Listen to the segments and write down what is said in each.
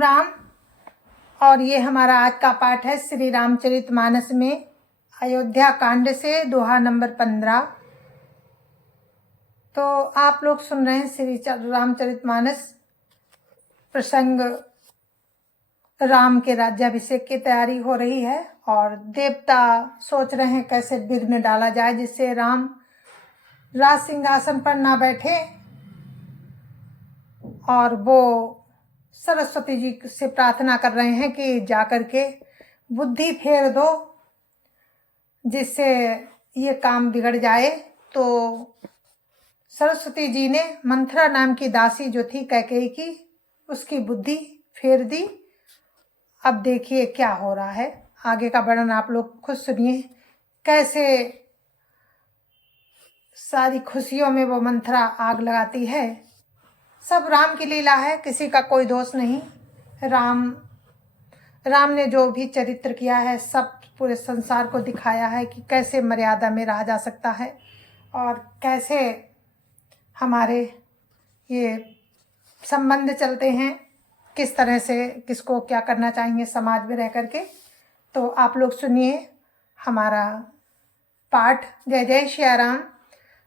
राम। और ये हमारा आज का पाठ है श्री रामचरितमानस में अयोध्या कांड से दोहा नंबर 15। तो आप लोग सुन रहे हैं श्री रामचरितमानस। प्रसंग राम के राज्याभिषेक की तैयारी हो रही है और देवता सोच रहे हैं कैसे विघ्न डाला जाए जिससे राम राज सिंहासन पर ना बैठे, और वो सरस्वती जी से प्रार्थना कर रहे हैं कि जाकर के बुद्धि फेर दो जिससे ये काम बिगड़ जाए। तो सरस्वती जी ने मंथरा नाम की दासी जो थी कैकेयी की, उसकी बुद्धि फेर दी। अब देखिए क्या हो रहा है, आगे का वर्णन आप लोग खुद सुनिए कैसे सारी खुशियों में वो मंथरा आग लगाती है। सब राम की लीला है, किसी का कोई दोष नहीं। राम ने जो भी चरित्र किया है सब पूरे संसार को दिखाया है कि कैसे मर्यादा में रहा जा सकता है और कैसे हमारे ये संबंध चलते हैं, किस तरह से किसको क्या करना चाहिए समाज में रह करके। तो आप लोग सुनिए हमारा पाठ। जय जय श्री राम।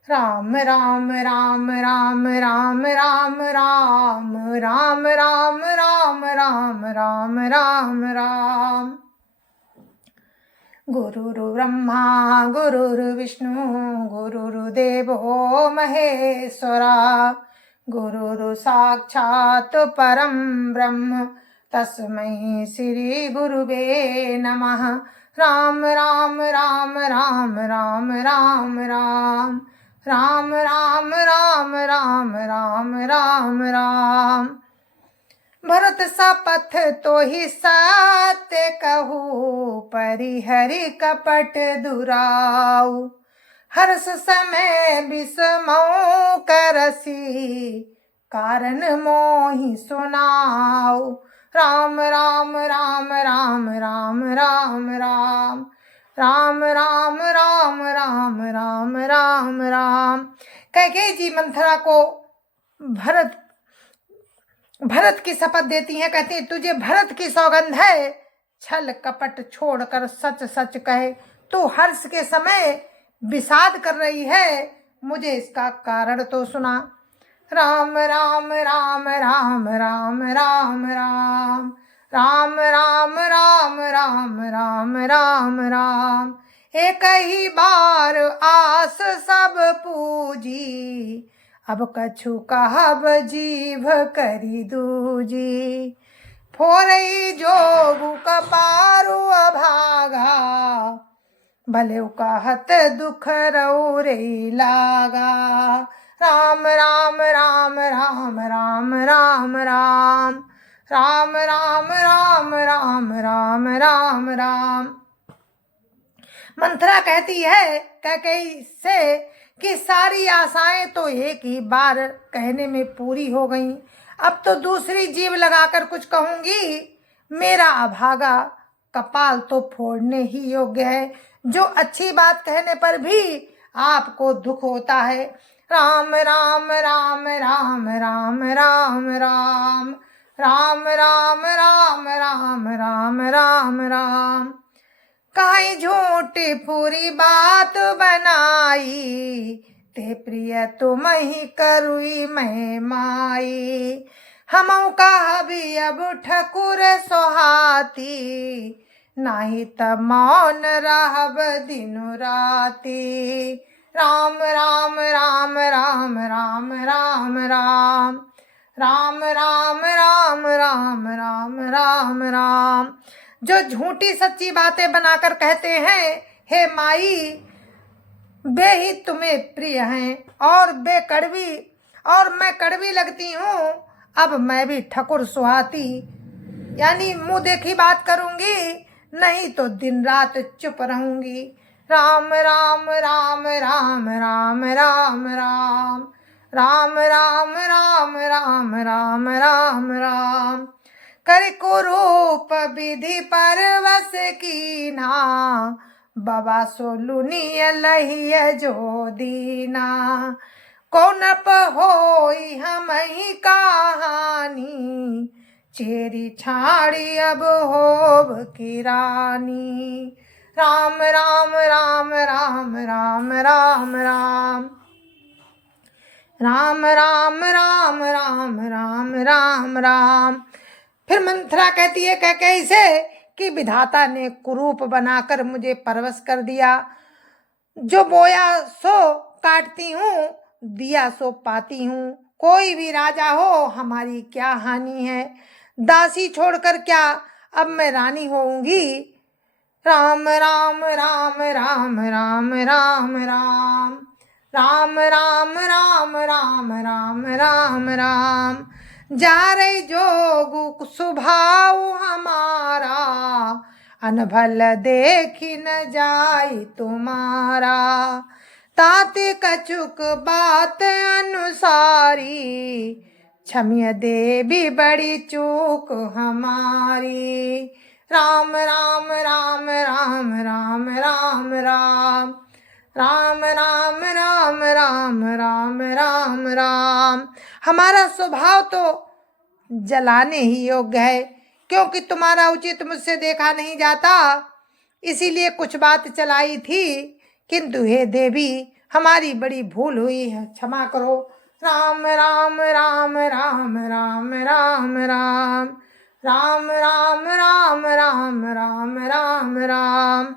राम राम राम राम राम राम राम राम राम राम राम राम राम राम। गुरुर् ब्रह्मा गुरुर्विष्णु गुरुर्देवो महेश्वरा, गुरुर् साक्षात् परं ब्रह्म तस्मै श्री गुरुवे नमः। राम राम राम राम राम राम राम राम राम राम राम राम राम राम। भरत सपथ तो ही सत्य कहूँ, परिहरि कपट दुराऊ। हर्ष समय विषमौ करसी, कारण मोहि सुनाऊ। राम राम राम राम राम राम राम राम राम राम राम राम राम राम। कैकेयी जी मंथरा को भरत की शपथ देती हैं, कहती है तुझे भरत की सौगंध है, छल कपट छोड़कर सच सच कहे। तू हर्ष के समय विषाद कर रही है, मुझे इसका कारण तो सुना। राम राम राम राम राम राम राम राम राम राम राम राम राम राम। एक ही बार आस सब पूजी, अब कछु कहब जीभ करी दूजी। फोरई जोगु कपारु अभागा, भले कहत दुख रौरे लागा। राम राम राम राम राम राम राम राम राम राम राम राम राम राम। मंथरा कहती है कैकेयी से कि सारी आशाएं तो एक ही बार कहने में पूरी हो गईं, अब तो दूसरी जीभ लगाकर कुछ कहूंगी। मेरा अभागा कपाल तो फोड़ने ही योग्य है, जो अच्छी बात कहने पर भी आपको दुख होता है। राम राम राम राम राम राम राम राम राम राम राम राम राम राम। कहीं झूठी पूरी बात बनाई, ते प्रिय तुम ही करुई मैं माई। हमऊ कहबी अब ठकुर सोहाती, नाही त मौन रहब दिनु राती। राम राम राम राम राम राम राम राम राम राम राम राम राम राम। जो झूठी सच्ची बातें बनाकर कहते हैं, हे माई बे ही तुम्हें प्रिय हैं और बे कड़वी, और मैं कड़वी लगती हूँ, अब मैं भी ठकुर सुहाती, यानी मुंह देखी बात करूंगी, नहीं तो दिन रात चुप रहूंगी। राम राम राम राम राम राम राम राम राम राम राम राम राम राम। कर कुरूप विधि परवश कीना, बाबा सोलुनिय लहिय जो दीना। कौन होई हम ही कहानी, चेरी छाड़ी अब होब की रानी। राम राम राम राम राम राम राम राम राम राम राम राम राम राम। फिर मंथरा कहती है कैकेयी से कि विधाता ने कुरूप बनाकर मुझे परवश कर दिया। जो बोया सो काटती हूँ, दिया सो पाती हूँ। कोई भी राजा हो हमारी क्या हानि है, दासी छोड़कर क्या अब मैं रानी होऊंगी। राम राम राम राम राम राम राम राम राम राम राम राम राम राम। जा रही जोगु स्वभाव हमारा, अनभल देखी न जाई तुम्हारा। ताते कछुक बात अनुसारी, क्षम्य देवी बड़ी चूक हमारी। राम राम राम राम राम राम राम राम राम राम राम राम राम राम। हमारा स्वभाव तो जलाने ही योग्य है, क्योंकि तुम्हारा उचित मुझसे देखा नहीं जाता, इसीलिए कुछ बात चलाई थी। किंतु हे देवी हमारी बड़ी भूल हुई है, क्षमा करो। राम राम राम राम राम राम राम राम राम राम राम राम राम राम।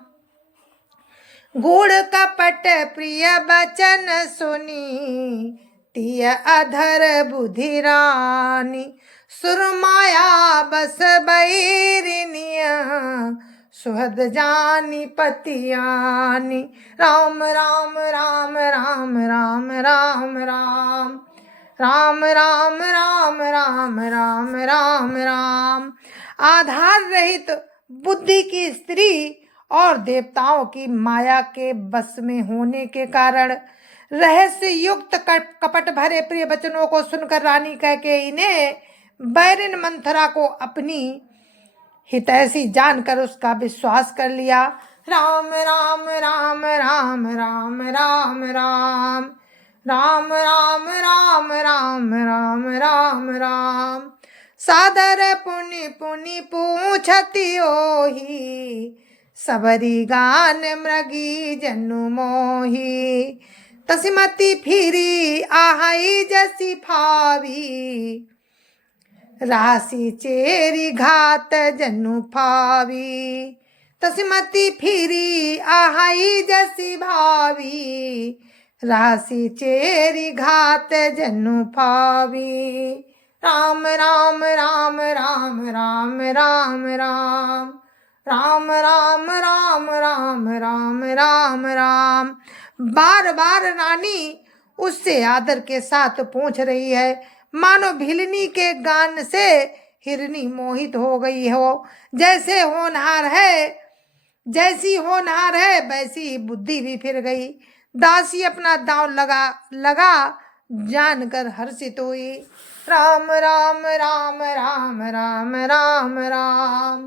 गुड़ कपट प्रिय बचन सुनी, तिय अधर बुद्धि रानी। सुरमाया बस बैरिनिया, सुहद जानी पतियानी। राम राम राम राम राम राम राम राम राम राम राम राम राम राम। आधार रहित बुद्धि की स्त्री और देवताओं की माया के बस में होने के कारण रहस्य युक्त कपट भरे प्रिय वचनों को सुनकर रानी कैकेयी ने बैरिन मंथरा को अपनी हितैषी जानकर उसका विश्वास कर लिया। राम राम राम राम राम राम राम राम राम राम राम राम राम राम। सादर पुनि पुनि पूछती ओही, सबरी गान मृगी जनु मोही। तसिमती फिरी आहाई जसी फावी, राशि चेरी घात जनु फावी। तसिमती फिरी आहाई जसी भावी, राशि चेरी घात जनु फावी। राम राम राम राम राम राम राम राम राम राम राम राम राम राम। बार बार रानी उससे आदर के साथ पूछ रही है, मानो भिलनी के गान से हिरनी मोहित हो गई हो। जैसी होनहार है वैसी ही बुद्धि भी फिर गई। दासी अपना दांव लगा जानकर हर्षित हुई। राम राम राम राम राम राम राम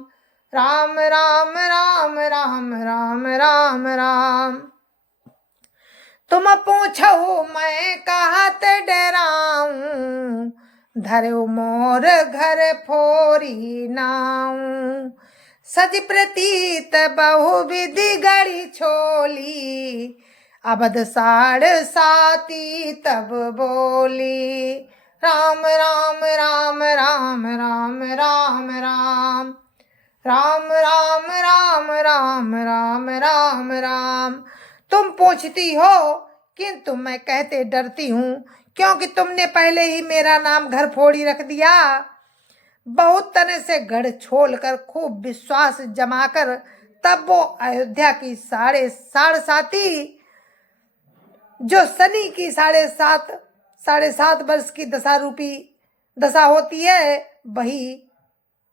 राम राम राम राम राम राम राम। तुम पूछो मैं कहत डराऊं, धरो मोर घर फोरी नाऊं। सज प्रतीत बहुविधि गढ़ी छोली, अबद साढ़ साती तब बोली। राम राम राम राम राम राम राम राम राम राम राम राम राम राम। तुम पूछती हो किंतु मैं कहते डरती हूँ, क्योंकि तुमने पहले ही मेरा नाम घर फोड़ी रख दिया। बहुत तरह से गढ़ छोल कर खूब विश्वास जमाकर तब वो अयोध्या की साढ़े साती, जो शनि की साढ़े सात वर्ष की दशा होती है, वही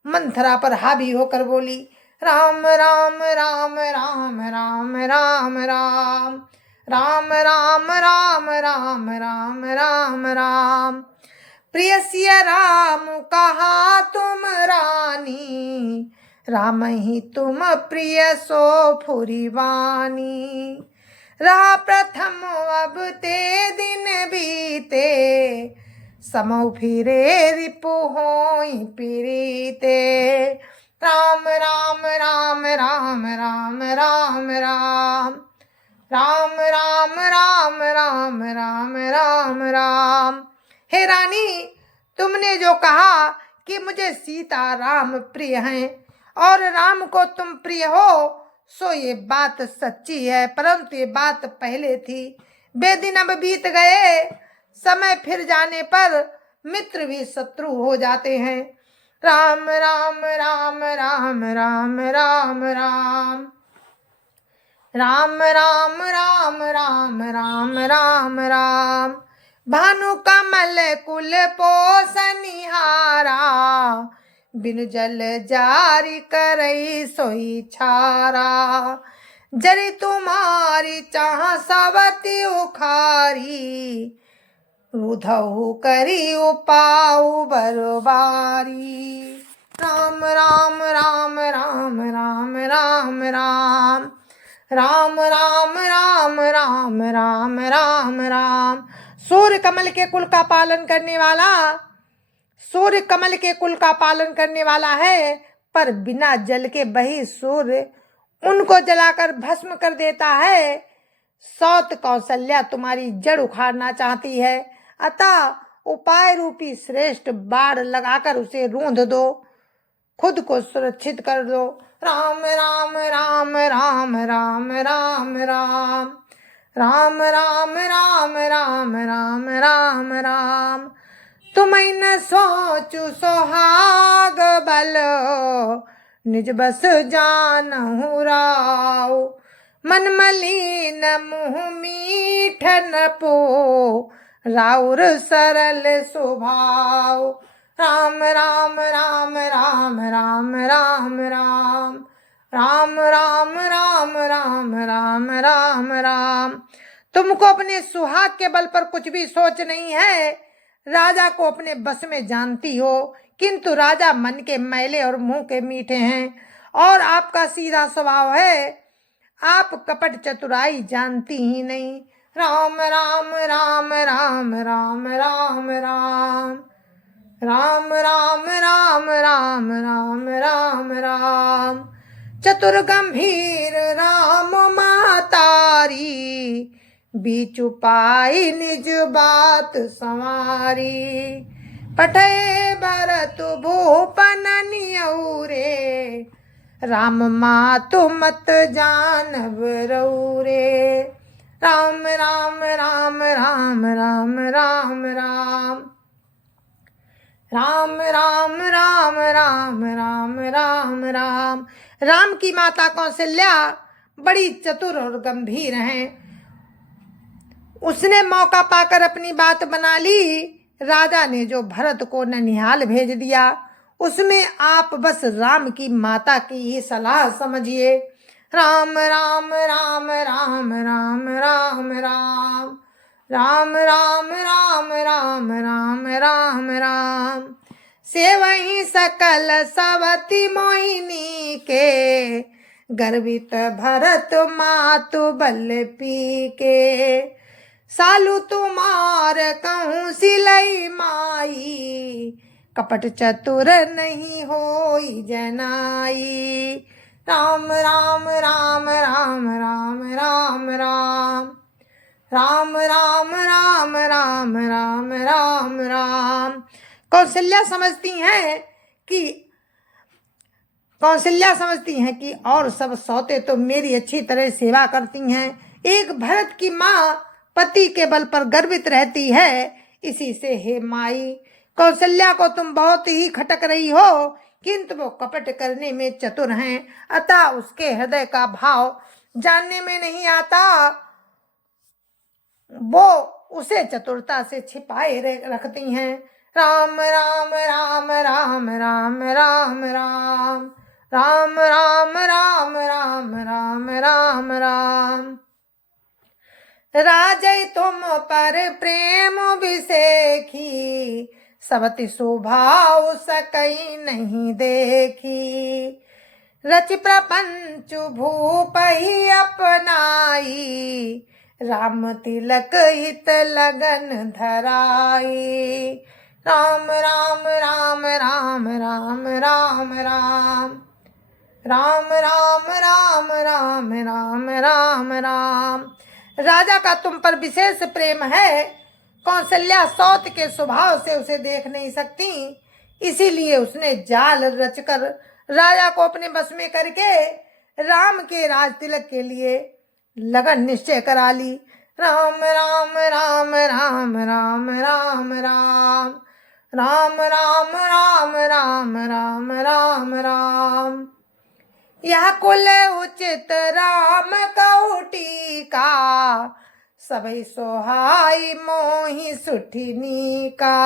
मंथरा पर हावी होकर बोली। राम राम राम राम राम राम राम राम राम राम राम राम राम राम। प्रियसिया राम कहा तुम रानी, राम ही तुम प्रिय सो फुरिवानी। रहा प्रथम अब ते दिन बीते, समौ फिरे रिपु होई पीड़िते। राम राम राम राम राम राम राम राम राम राम राम राम राम राम। हे रानी, तुमने जो कहा कि मुझे सीता राम प्रिय हैं और राम को तुम प्रिय हो, सो ये बात सच्ची है, परंतु ये बात पहले थी। वे दिन अब बीत गए, समय फिर जाने पर मित्र भी शत्रु हो जाते हैं। राम राम राम राम राम राम राम राम राम राम राम राम राम राम। भानु कमल कुल पोसनिहारा, बिनु जल जारी करई सोई छारा। जरी तुम्हारी चाह सवती उखारी, रुधऊ करी उपाऊ बरबारी। राम राम राम राम राम राम राम राम राम राम राम राम राम राम। सूर्य कमल के कुल का पालन करने वाला, सूर्य कमल के कुल का पालन करने वाला है, पर बिना जल के बही सूर्य उनको जलाकर भस्म कर देता है। सौत कौशल्या तुम्हारी जड़ उखाड़ना चाहती है, अतः उपाय रूपी श्रेष्ठ बाढ़ लगाकर उसे रूंध दो, खुद को सुरक्षित कर दो। राम राम राम राम राम राम राम राम राम राम राम राम राम राम। तुम्हें न सोचु सोहाग बल, निज बस जानहु राव। मन मलिन मुँह मीठन पो, राउर सरल स्वभाव। राम राम राम राम राम राम राम राम राम राम राम राम राम राम। तुमको अपने सुहाग के बल पर कुछ भी सोच नहीं है, राजा को अपने बस में जानती हो, किंतु राजा मन के मैले और मुंह के मीठे हैं, और आपका सीधा स्वभाव है, आप कपट चतुराई जानती ही नहीं। राम राम राम राम राम राम राम राम राम राम राम राम राम राम। चतुर गंभीर राम मातारी, बीचु पाई निज बात संवारी। पठे भरत भूपन नियौरे, राम मातु मत जानब रौरे। राम राम राम राम राम राम राम राम राम राम राम राम राम राम। राम की माता कौशल्या बड़ी चतुर और गंभीर हैं। उसने मौका पाकर अपनी बात बना ली। राजा ने जो भरत को ननिहाल भेज दिया, उसमें आप बस राम की माता की ही सलाह समझिए। राम राम राम राम राम राम राम राम राम राम राम राम राम राम। सेवहि सकल सवती मोहिनी के, गर्वित भरत मातु बल पी के। सालू तुम्हार कहूँ सिलई माई, कपट चतुर नहीं होई जनाई। राम राम राम राम राम राम राम राम राम राम राम राम राम राम। कौशल्या समझती हैं कि और सब सौते तो मेरी अच्छी तरह सेवा करती हैं, एक भरत की माँ पति के बल पर गर्वित रहती है। इसी से हे माई, कौशल्या को तुम बहुत ही खटक रही हो, किंतु वो कपट करने में चतुर हैं, अतः उसके हृदय का भाव जानने में नहीं आता, वो उसे चतुरता से छिपाए रखती हैं। राम राम राम राम राम राम राम राम राम राम राम राम राम राम। राजै तुम पर प्रेम विसेखी, सवति स्वभाव सकई नहीं देखी। रच प्रपंच भूप ही अपनाई, राम तिलक हित लगन धराई। राम राम राम राम राम राम राम राम राम राम राम राम राम राम। राजा का तुम पर विशेष प्रेम है। कौशल्या सौत के स्वभाव से उसे देख नहीं सकती, इसीलिए उसने जाल रचकर राजा को अपने बस में करके राम के राज तिलक के लिए लगन निश्चय करा ली। राम राम राम राम राम राम राम राम राम राम राम राम राम राम। यह कुल उचित राम कौटी का, सबई सोहाई मोहि सुठिनी का।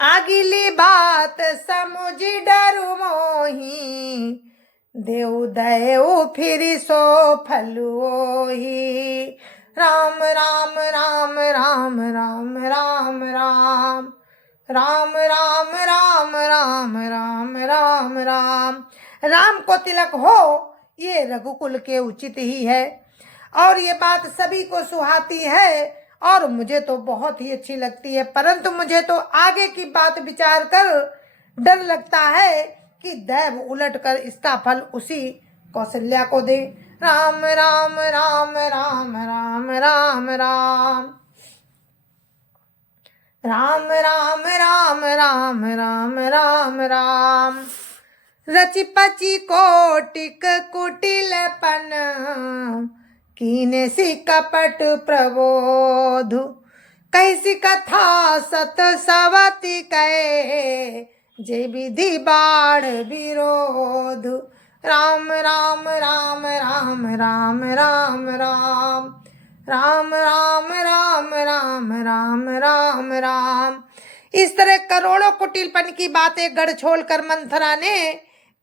आगिली बात समुझ डरु मोही, देव दयऊ फिर सो फलुओही। राम राम राम राम राम राम राम राम राम राम राम राम राम राम। राम को तिलक हो ये रघुकुल के उचित ही है, और ये बात सभी को सुहाती है और मुझे तो बहुत ही अच्छी लगती है। परंतु मुझे तो आगे की बात विचार कर डर लगता है कि दैव उलट कर इसका फल उसी कौशल्या को दे। राम राम राम राम राम राम राम राम राम राम राम राम राम राम। रचि पचि कोटिक कुटिलपन, कीने सी कपट प्रबोधु। कैसी कथा सत सवति कहे, जे विधि बाढ़ विरोध। राम राम राम राम राम राम राम राम राम राम राम राम राम राम। इस तरह करोड़ों कुटिलपन की बातें गढ़ कर मंथरा ने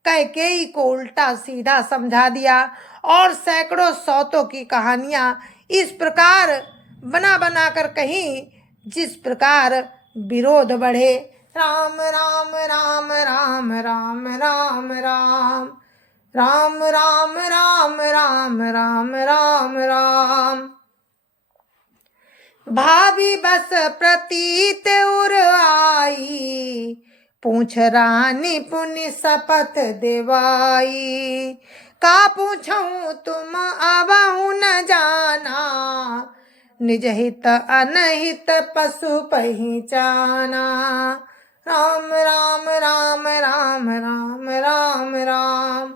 कैकेयी को उल्टा सीधा समझा दिया और सैकड़ों सौतों की कहानियां इस प्रकार बना बना कर कही जिस प्रकार विरोध बढ़े। राम राम राम राम राम राम राम राम राम राम राम राम राम राम। भाभी बस प्रतीत उर आई, पूछ रानी पुनि शपथ देवाई। का पूछूं तुम अबहु न जाना, निज हित अनहित पशु पहिचाना। राम राम राम राम राम राम राम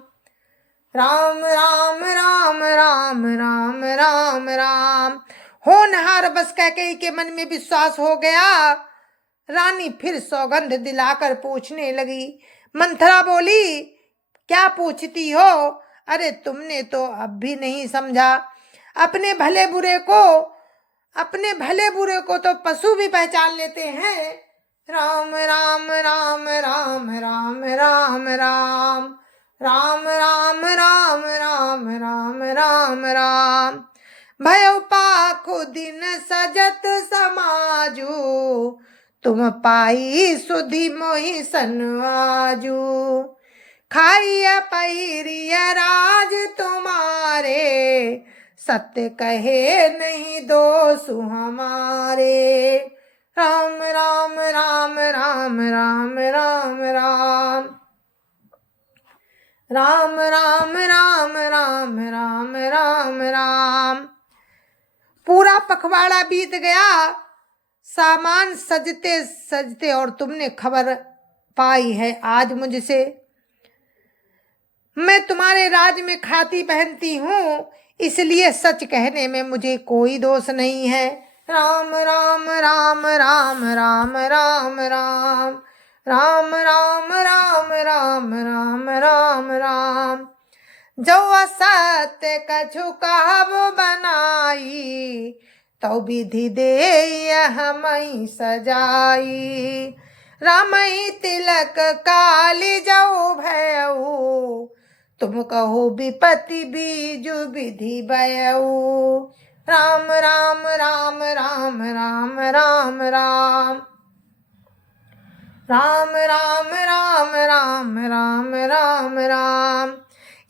राम राम राम राम राम राम राम। होनहार बस कैकेयी के मन में विश्वास हो गया। रानी फिर सौगंध दिलाकर पूछने लगी। मंथरा बोली, क्या पूछती हो? अरे तुमने तो अब भी नहीं समझा। अपने भले बुरे को तो पशु भी पहचान लेते हैं। राम राम राम राम राम राम राम राम राम राम राम राम राम राम। भयो पाखु दिन सजत समाजू, तुम पाई सुधि मोहि सनवाजू। खाइया पहिरिया राज तुम्हारे, सत्य कहे नहीं दोष हमारे। राम राम राम राम राम राम राम राम राम राम राम राम राम राम। पूरा पखवाड़ा बीत गया, सामान सजते सजते, और तुमने खबर पाई है आज मुझसे। मैं तुम्हारे राज में खाती पहनती हूँ, इसलिए सच कहने में मुझे कोई दोष नहीं है। राम राम राम राम राम राम राम राम राम राम राम राम राम राम। जो असत्य कछु कहबो बनाई, तो विधि दे हमई सजाई। रामई तिलक काली जाऊ भयऊ, तुम कहो विपत्ति बीजु विधि बयऊ। राम राम राम राम राम राम राम राम राम राम राम राम राम राम।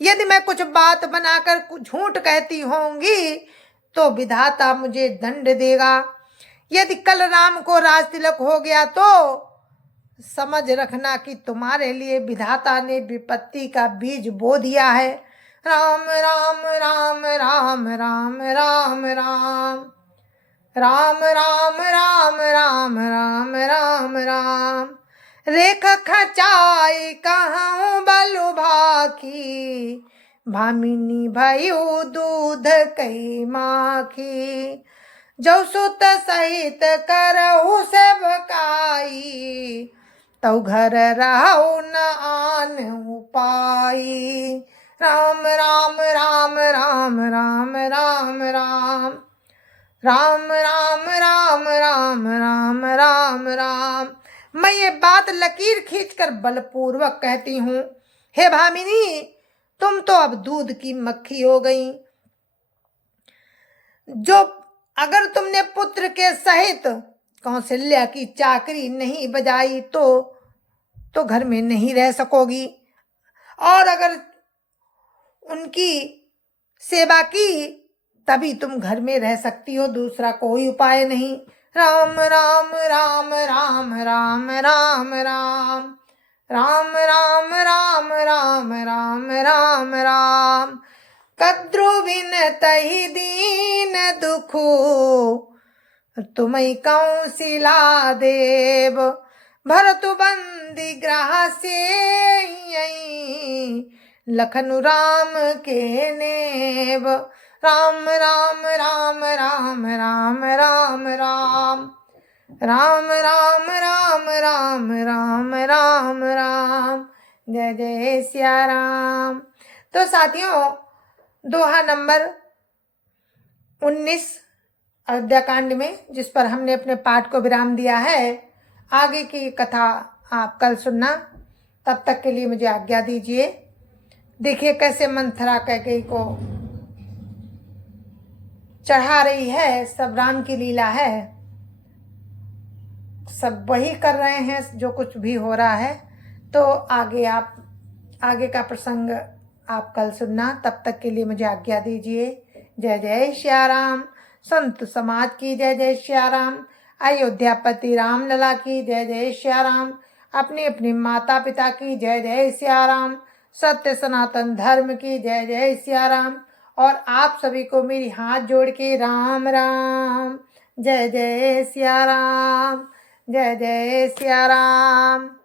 यदि मैं कुछ बात बनाकर झूठ कहती होंगी तो विधाता मुझे दंड देगा। यदि कल राम को राज तिलक हो गया तो समझ रखना कि तुम्हारे लिए विधाता ने विपत्ति का बीज बो दिया है। राम राम राम राम राम राम राम राम राम राम राम राम राम राम। रेख खचाई कहूँ बलु भाखी, भामिनी भयु दूध कई माखी। जो सुत सहित करहु सेवकाई, तौ घर रहु न आन उपाई। राम राम राम राम राम राम राम राम राम राम राम राम राम राम। मैं ये बात लकीर खींचकर बलपूर्वक कहती हूँ, हे भामिनी, तुम तो अब दूध की मक्खी हो गई। जो अगर तुमने पुत्र के सहित कौशल्या की चाकरी नहीं बजाई तो घर में नहीं रह सकोगी, और अगर उनकी सेवा की तभी तुम घर में रह सकती हो, दूसरा कोई उपाय नहीं। राम राम राम राम राम राम राम राम राम राम राम राम राम राम। कद्रु बिन तहि दीन दुखु, तुम्हें कौशिला देव। भरतु बंदी ग्रह से लखनु राम के नेव। राम राम राम राम राम राम राम राम राम राम राम राम राम राम। जय जय सिया राम। तो साथियों, दोहा नंबर 19 अयोध्याकांड में, जिस पर हमने अपने पाठ को विराम दिया है, आगे की कथा आप कल सुनना। तब तक के लिए मुझे आज्ञा दीजिए। देखिए कैसे मंथरा कैकेयी को चढ़ा रही है, सब राम की लीला है, सब वही कर रहे हैं जो कुछ भी हो रहा है। तो आगे का प्रसंग आप कल सुनना। तब तक के लिए मुझे आज्ञा दीजिए। जय जय श्या राम। संत समाज की जय जय श्या राम। अयोध्यापति राम लला की जय जय श्या राम। अपने अपने माता पिता की जय जय श्या राम। सत्य सनातन धर्म की जय जय श्या राम। और आप सभी को मेरी हाथ जोड़ के राम राम। जय जय श्या राम। जय जय श्या राम।